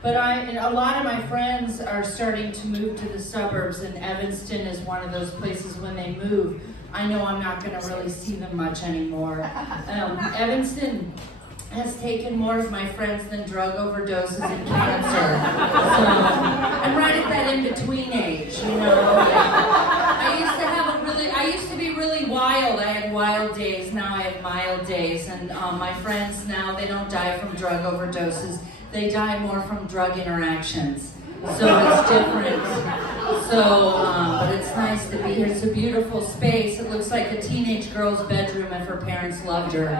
But a lot of my friends are starting to move to the suburbs, and Evanston is one of those places when they move, I know I'm not going to really see them much anymore. Evanston has taken more of my friends than drug overdoses and cancer. So I'm right at that in-between age, you know. I used to be really wild. I had wild days. Now I have mild days. And my friends now, they don't die from drug overdoses. They die more from drug interactions. So it's different. So, but it's nice to be here. It's a beautiful space. It looks like a teenage girl's bedroom if her parents loved her.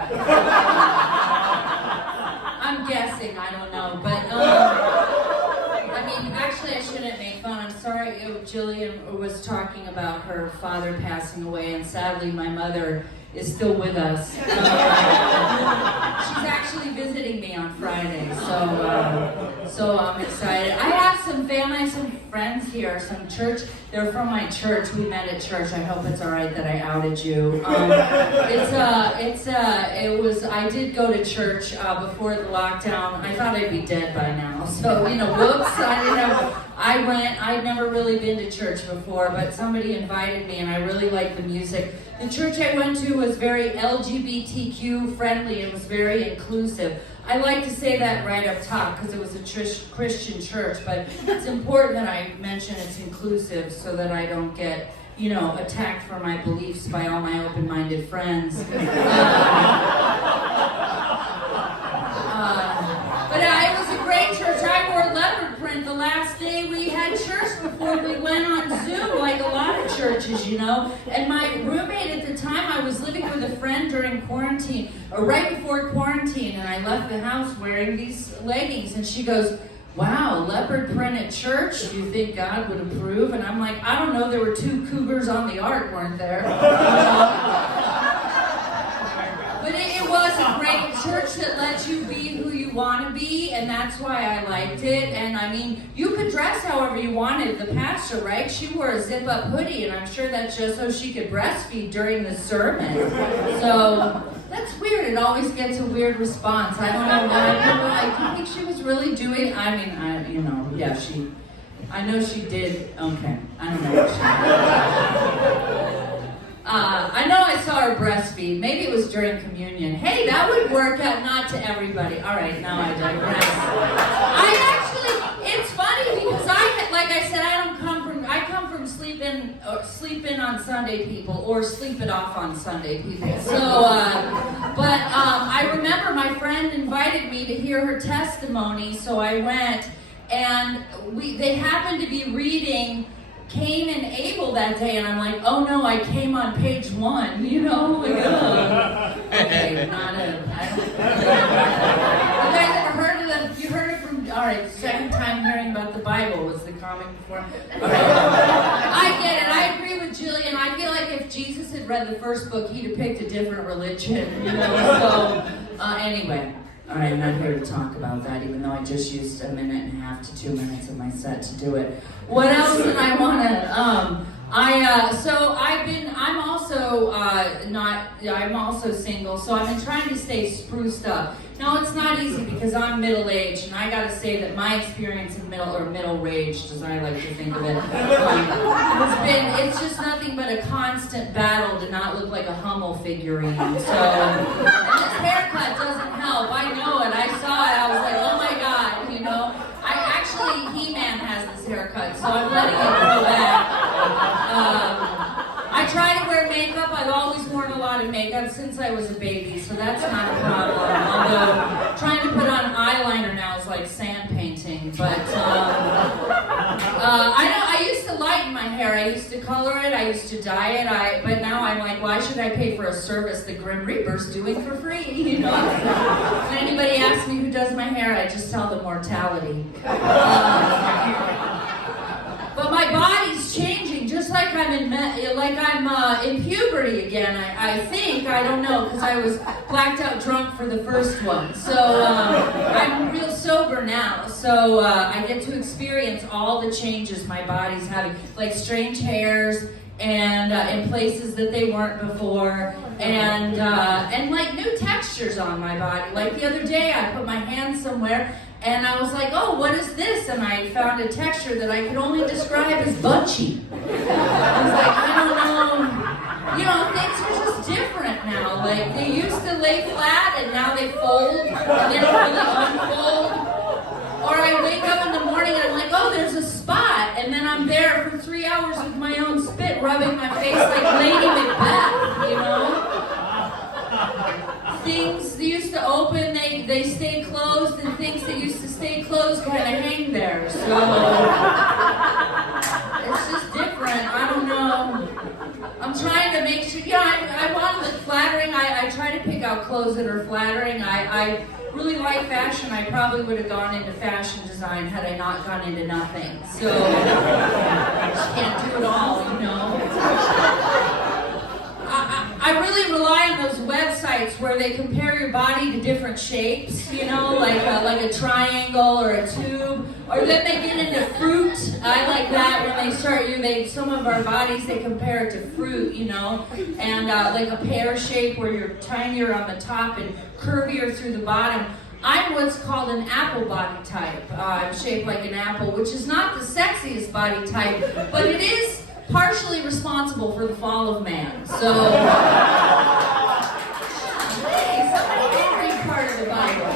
I'm guessing, I don't know. But, I mean, actually I shouldn't make fun. I'm sorry. Jillian was talking about her father passing away, and sadly my mother is still with us. She's actually visiting me on Friday, so I'm excited. I have some family, some friends here, some church. They're from my church. We met at church. I hope it's all right that I outed you. I did go to church before the lockdown. I thought I'd be dead by now. So, whoops. I went. I'd never really been to church before, but somebody invited me, and I really liked the music. The church I went to was very LGBTQ friendly. It was very inclusive. I like to say that right up top because it was a Christian church, but it's important that I mention it's inclusive so that I don't get, attacked for my beliefs by all my open-minded friends. But it was a great church. I wore leopard print the last day we had church before we went on Zoom, like a lot of churches, And my roommate at the time, I was living with a friend during quarantine, or right before quarantine, and I left the house wearing these leggings, and she goes, "Wow, leopard print at church? Do you think God would approve?" And I'm like, "I don't know, there were 2 cougars on the ark, weren't there?" But it was a great church that lets you be who you want to be, and that's why I liked it. And I mean, you could dress however you wanted. The pastor, right? She wore a zip-up hoodie, and I'm sure that's just so she could breastfeed during the sermon. So that's weird. It always gets a weird response. I don't know why. I think she was really doing. I know she did. Okay, I don't know what she did. I know I saw her breastfeed. Maybe it was during communion. Hey, that would work out. Not to everybody. All right, now I digress. It's funny because I come from sleep in on Sunday people, or sleep it off on Sunday people. So, I remember my friend invited me to hear her testimony, so I went, and they happened to be reading Cain and Abel that day, and I'm like, oh no, I came on page 1, Okay, you guys ever heard of them? You heard it from, all right, second time hearing about the Bible was the comic before. All right. I get it, I agree with Jillian. I feel like if Jesus had read the first book, he'd have picked a different religion, so, anyway. All right, I'm not here to talk about that, even though I just used 1.5 minutes to 2 minutes of my set to do it. What else did I want to, I'm also single, so I've been trying to stay spruced up. Now, it's not easy because I'm middle-aged, and I gotta say that my experience in middle-aged, as I like to think of it, it's just nothing but a constant battle to not look like a Hummel figurine. So, and this haircut doesn't help. I know it. I saw it. I was like, oh my God, He-Man has this haircut, so I'm letting it grow back. I try to wear makeup. I've always worn a lot of makeup since I was a baby, so that's not a problem. Although trying to put on eyeliner now is like sand painting. But I used to lighten my hair. I used to color it. I used to dye it. But now I'm like, why should I pay for a service the Grim Reaper's doing for free? When anybody asks me who does my hair, I just tell them mortality. But my body's changing, just like I'm in puberty again. I think, I don't know, because I was blacked out drunk for the first one. So I'm real sober now. So I get to experience all the changes my body's having, like strange hairs and in places that they weren't before, and like new textures on my body. Like the other day, I put my hand somewhere, and I was like, oh, what is this? And I found a texture that I could only describe as bunchy. I was like, I don't know. You know, things are just different now. Like, they used to lay flat, and now they fold, and they don't really unfold. Or I wake up in the morning, and I'm like, oh, there's a spot. And then I'm there for 3 hours with my own spit, rubbing my face like Lady Macbeth, you know? Things that used to open, they stay closed, and things that used to stay closed kind of hang there. So it's just different. I don't know. I'm trying to make sure, I want to look flattering. I try to pick out clothes that are flattering. I really like fashion. I probably would have gone into fashion design had I not gone into nothing. So I just can't do it all, you know. I really rely on those websites where they compare your body to different shapes, you know, like a triangle or a tube, or then they get into fruit. I like that when they start some of our bodies, they compare it to fruit, you know, and like a pear shape where you're tinier on the top and curvier through the bottom. I'm what's called an apple body type. I'm shaped like an apple, which is not the sexiest body type, but it is partially responsible for the fall of man. So, hey, somebody did read part of the Bible. You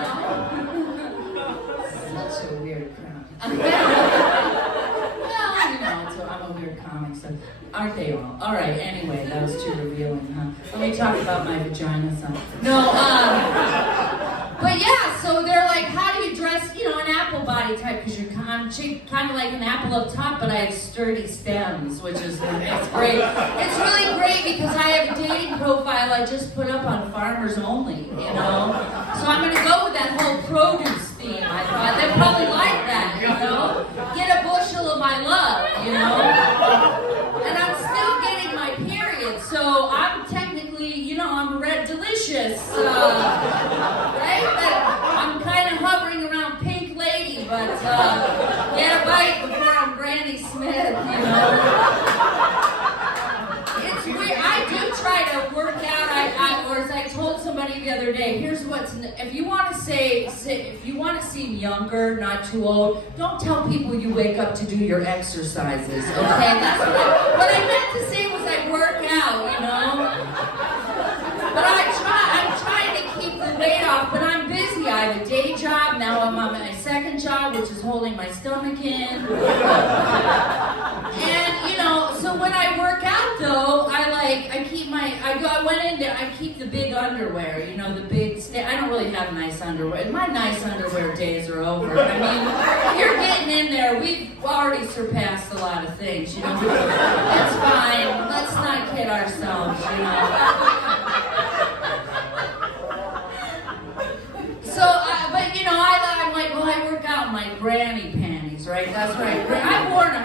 know? Such a weird crowd. Well, you know, so I'm a weird comic, so aren't they all? All right, anyway, that was too revealing, huh? Let me talk about my vagina some. No, but yeah, so they're like, how do you dress, you know, an apple body type, because I'm shaped kind of like an apple up top, but I have sturdy stems, which is it's great. It's really great because I have a dating profile I just put up on Farmers Only, you know. So I'm going to go with that whole produce theme. I thought they'd probably like that, you know. Get a bushel of my love, you know. And I'm still getting my period, so I'm technically, you know, I'm red delicious, right? But I'm kind of hovering around pink lady, but get a bite before I'm Granny Smith, you know. It's weird. I do try to work out. Or as I told somebody the other day, here's what's if you want to seem younger, not too old, don't tell people you wake up to do your exercises. Okay, that's what I meant to say was I work out, you know. But I'm trying to keep the weight off, but I'm busy. I have a day job. Now I'm on my second job, which is holding my stomach in. And, you know, so when I work out, though, I keep the big underwear, you know, the big, I don't really have nice underwear. My nice underwear days are over. I mean, you're getting in there. We've already surpassed a lot of things, you know. That's fine. Let's not kid ourselves, you know. So, but you know, I'm like, well, I work out in my granny panties, right? That's right. I've worn them.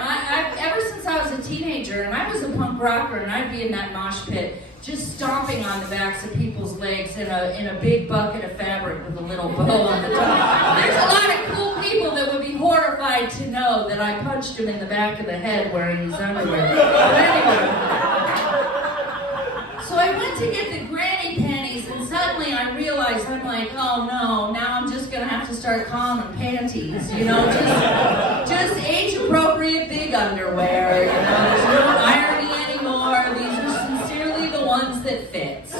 Ever since I was a teenager, and I was a punk rocker, and I'd be in that mosh pit, just stomping on the backs of people's legs in a big bucket of fabric with a little bow on the top. There's a lot of cool people that would be horrified to know that I punched him in the back of the head wearing his underwear. But anyway, so I went to get the granny panties, and suddenly I realized, I'm like, oh no, now I'm just gonna have to start calling them panties, you know, just age-appropriate big underwear, you know, there's no irony anymore, these are sincerely the ones that fit, so,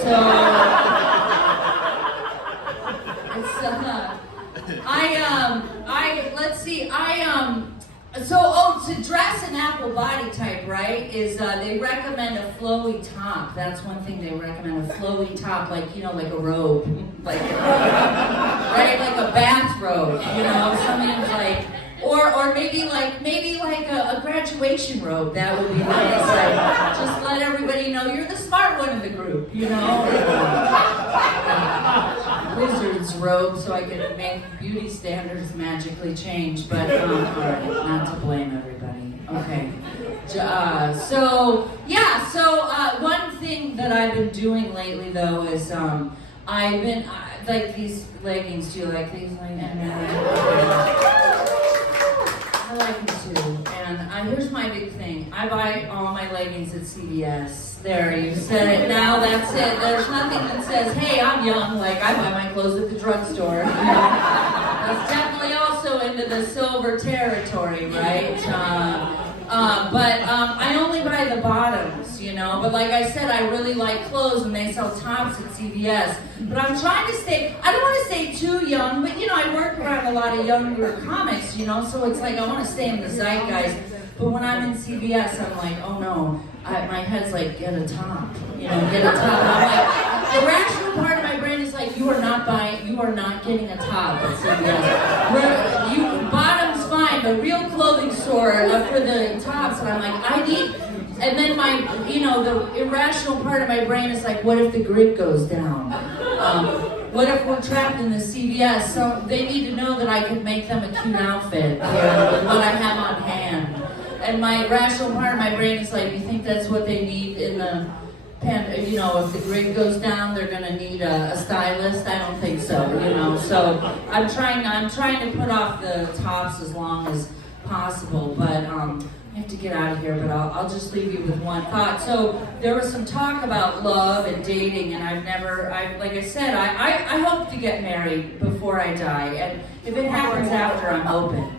to dress an apple body type, right, is they recommend a flowy top. That's one thing they recommend, a flowy top, like, you know, like a robe, like, right, like a bathrobe, you know, something's like, or maybe like a graduation robe. That would be nice. Like, just let everybody know you're the smart one in the group, you know. Wizard's robe, so I could make beauty standards magically change. But all right, not to blame everybody. Okay. One thing that I've been doing lately, though, is I've been like these leggings. Do you like these? I like them too. and here's my big thing. I buy all my leggings at CVS. There, you said it. Now that's it. There's nothing that says, hey, I'm young, like I buy my clothes at the drugstore. That's definitely also into the silver territory, right? But I only buy the bottoms, you know. But like I said, I really like clothes, and they sell tops at CVS. But I'm trying to stay, I don't want to stay too young, but you know, I work around a lot of younger comics, you know, so it's like I want to stay in the zeitgeist. But when I'm in CVS, I'm like, oh no, my head's like, get a top, you know, get a top. And I'm like, the rational part of my brain is like, you are not getting a top at CVS. Bottom's fine, but real clothing store for the tops, and I'm like, and then the irrational part of my brain is like, what if the grid goes down? What if we're trapped in the CVS? So they need to know that I can make them a cute outfit with what I have on hand. And my rational part of my brain is like, you think that's what they need in the pen? You know, if the grid goes down, they're gonna need a stylist. I don't think so. You know, so I'm trying to put off the tops as long as possible. But I have to get out of here. But I'll just leave you with one thought. So there was some talk about love and dating, and like I said, I hope to get married before I die, and if it happens after, I'm open.